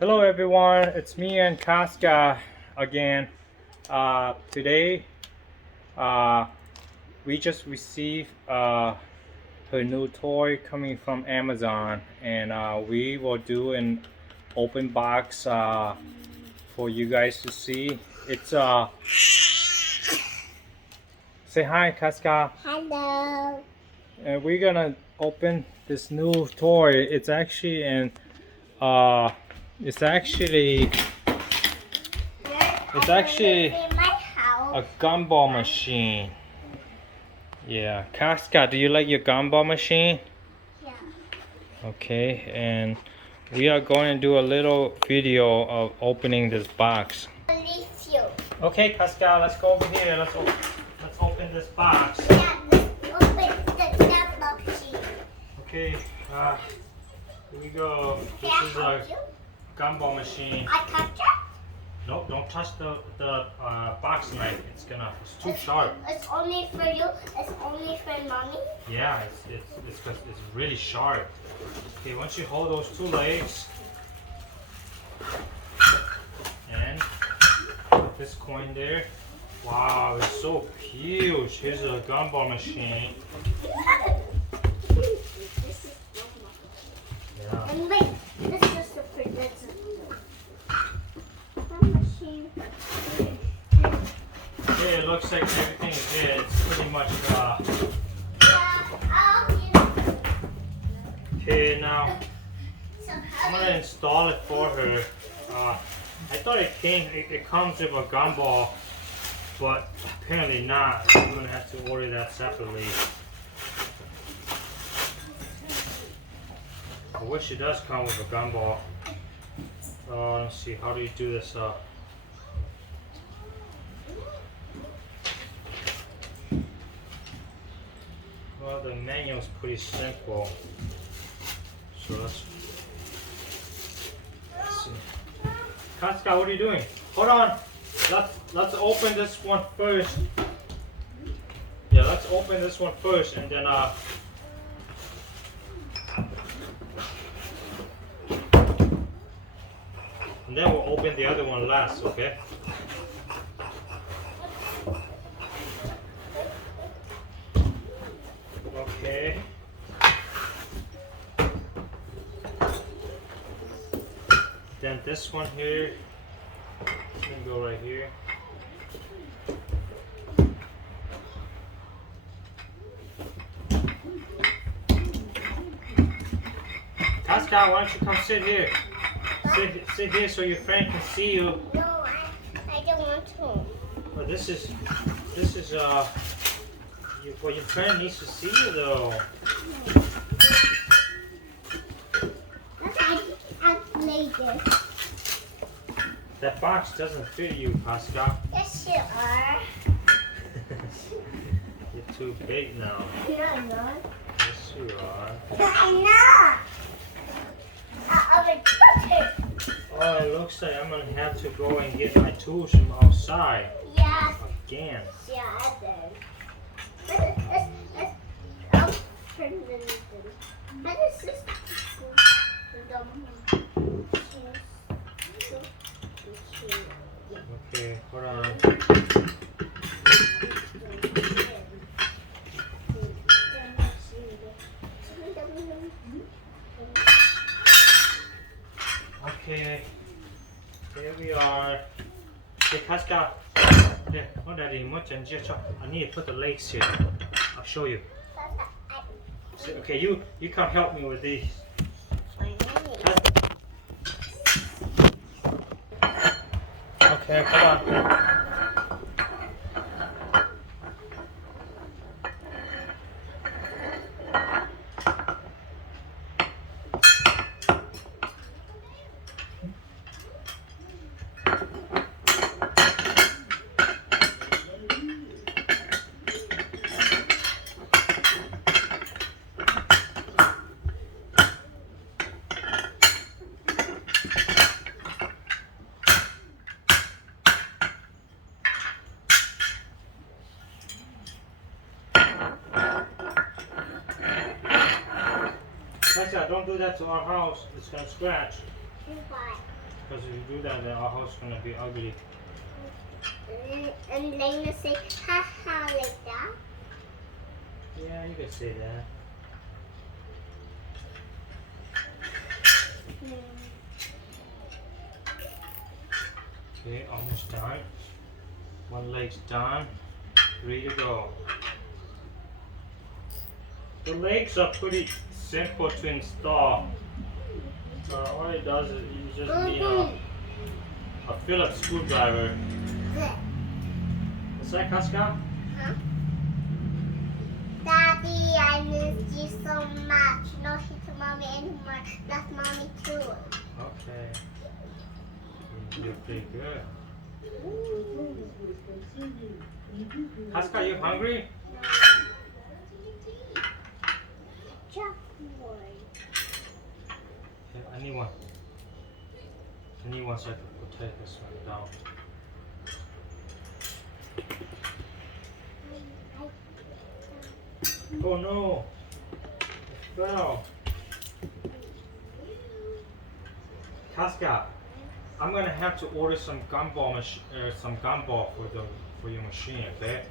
Hello everyone, it's me and Kaska again. Today we just received her new toy coming from Amazon, and we will do an open box for you guys to see. It's say hi Kaska. Hello. And we're gonna open this new toy. Uh it's actually It's actually in my house. a gumball machine. Yeah, Casca, do you like your gumball machine? Yeah. Okay, and we are going to do a little video of opening this box. Release you. Okay, Casca, let's go over here. Let's open this box. Yeah, let's open the gumball machine. Okay, here we go. This is a gumball machine. I touch it? Nope, don't touch the box knife. It's too sharp. It's only for you. It's only for mommy. Yeah, it's really sharp. Okay, once you hold those two legs and put this coin there. Wow, it's so huge. Here's a gumball machine. Yeah. And wait, this is the present. Machine. Yeah, it looks like everything is here. It's pretty much okay, now I'm gonna install it for her. I thought it comes with a gumball, but apparently not. I'm gonna have to order that separately. I wish it does come with a gumball. Let's see, how do you do this? Well, the manual is pretty simple. So let's see. Katka, what are you doing? Hold on. Let's open this one first. Yeah, let's open this one first, and then we'll open the other one last, okay? Okay. Then this one here, it's gonna go right here. Pascal, why don't you come sit here? Sit here so your friend can see you. No, I don't want to. Well, this is well, your friend needs to see you though. I'll play this. That box doesn't fit you, Pascal. Yes, you are. You're too big now. No, I'm not. Yes, you are. I'm not. I will touch it. Oh, it looks like I'm gonna have to go and get my tools from outside Yes. again. Yeah, I did. I'll turn it. What is this? Okay, hold on. Okay, here we are. Hey, Kaska. Yeah, hold on. I need to put the legs here. I'll show you. Okay, you come help me with these. Okay, come on. Kasia, don't do that to our house. It's gonna scratch. Why? Because if you do that, then our house is gonna be ugly. And Lena say, haha, like that. Yeah, you could say that. Okay, almost done. One leg's done. 3 to go. The legs are pretty simple to install. All it does is you just need a Phillips screwdriver. What's that, Casca? Huh? Daddy, I miss you so much. No hit to mommy anymore. That's mommy too. Okay. You're pretty good. Casca, you hungry? Okay, I need one. I need one so I can take this one down. Oh no! It fell. Casca, I'm gonna have to order some gumball for your machine, okay?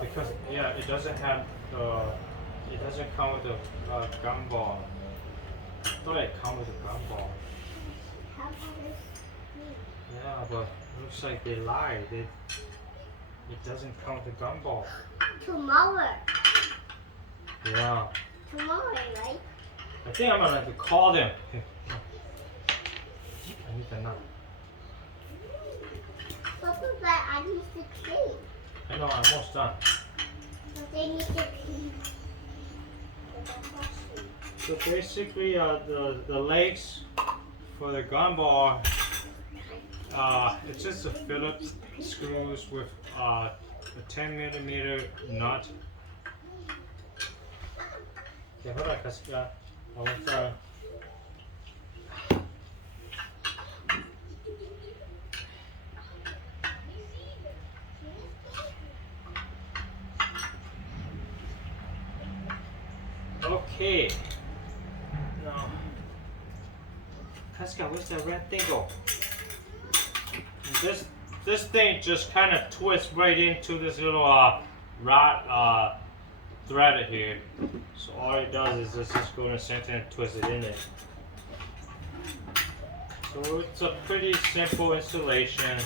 Because it doesn't have it doesn't come with a gumball. I thought it come with a gumball. Yeah, but it looks like they lied. It doesn't come with a gumball. Tomorrow. Yeah. Tomorrow, right? I think I'm gonna have to call them. I need the nut. What was that? I need to clean. I know, I'm almost done. But they need to clean. So basically, the legs for the gumball, it's just a Phillips screws with a 10mm nut. Okay, hold on, Casca. I want to. Okay. Now, Casca, where's that red thing go? This thing just kind of twists right into this little rod thread here. So all it does is just go in the center and twist it in there. So it's a pretty simple installation.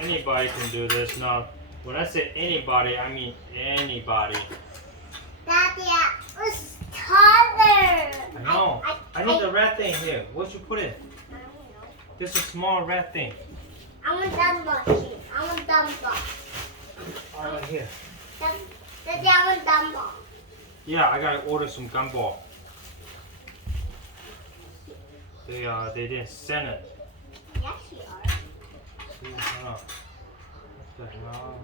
Anybody can do this. Now, when I say anybody, I mean anybody. Daddy, I was taller. I know. I need the red thing here. Where'd you put it? I don't know. There's a small red thing. I want that machine. I want dumbbell. Right here. Daddy, I want dumbbell. Yeah, I gotta order some gumball. They didn't send it. Yes, you are. See, hold on. What the hell?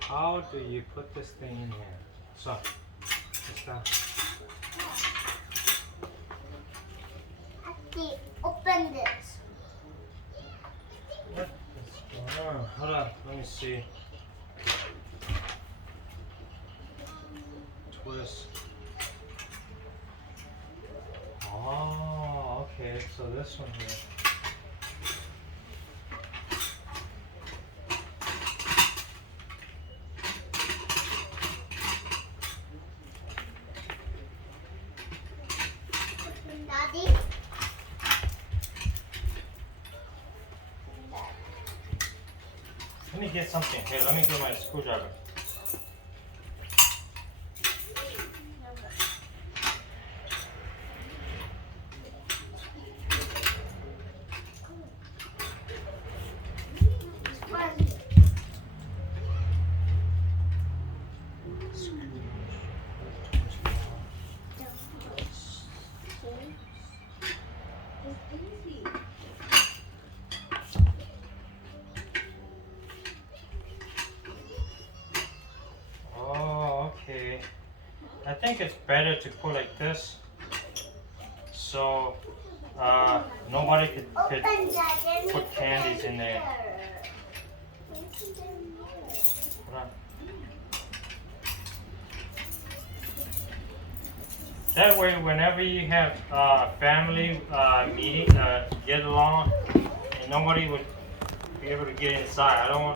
How do you put this thing in here? So, what's that? Daddy, open this. What is going on? Hold on, let me see. Twist. Oh, okay. So this one here. Daddy. Let me get something. Here, let me get my screwdriver. Oh, okay. I think it's better to put like this, so nobody could put candies in there. Hold on. That way, whenever you have family meeting, get along, and nobody would be able to get inside. I don't want